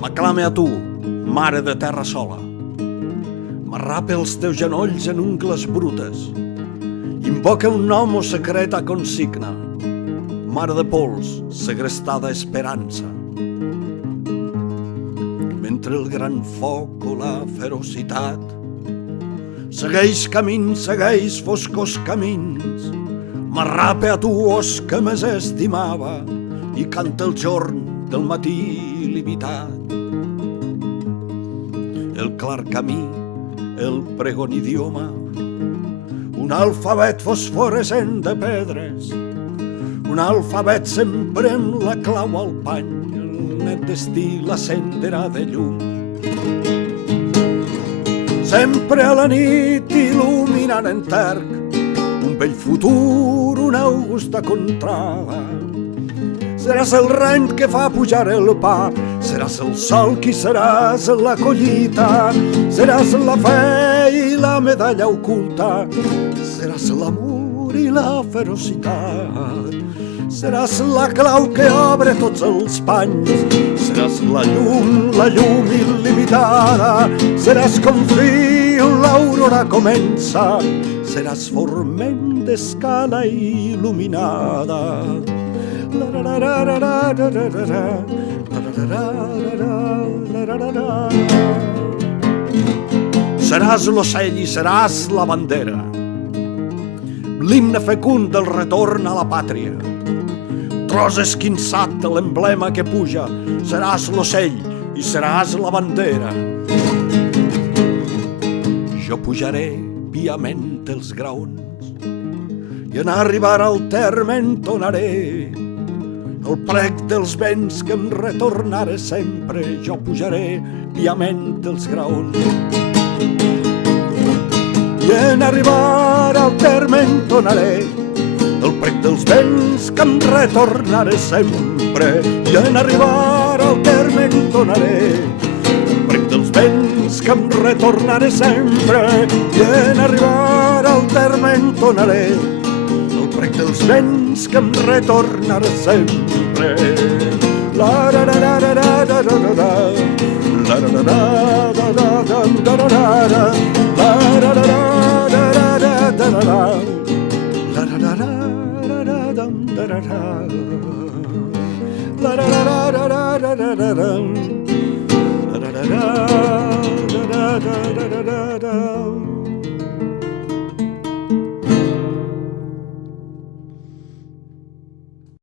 M'aclame a tu, mare de terra sola. M'arrapa els teus genolls en ungles brutes. Invoca un nom o secreta consigna. Mare de pols, segrestada esperança. Mentre el gran foc o la ferocitat segueix camins, segueix foscos camins, m'arrapa a tu, os que més estimava, i canta el jorn del matí limitat. El clar camí, el pregon idioma, un alfabet fosforescent de pedres, un alfabet sempre amb la clau al pany, el net destí la cendera de llum. Sempre a la nit il·luminant en terc un vell futur, una augusta contrada. Seràs el reny que fa pujar el pa, seràs el sol qui seràs la collita, seràs la fe i la medalla oculta, seràs l'amor i la ferocitat, seràs la clau que obre tots els panys, seràs la llum il·limitada, seràs com fil, l'aurora comença, seràs forment d'escala il·luminada. Seràs l'ocell i seràs la bandera, l'himne fecund del retorn a la pàtria, tros esquinçat de l'emblema que puja, seràs l'ocell i seràs la bandera. Jo pujaré piament els graons i en arribar al terme entonaré el prec dels vents que em retornaré sempre. Jo pujaré piament els graons i en arribar al terme entonaré el prec dels vents que em retornaré sempre. I en arribar al terme entonaré el prec dels vents que em retornaré sempre. I en arribar al terme entonaré el prec dels vents que em retornaré sempre. La la la la la la la la la la la la la la la la la la la.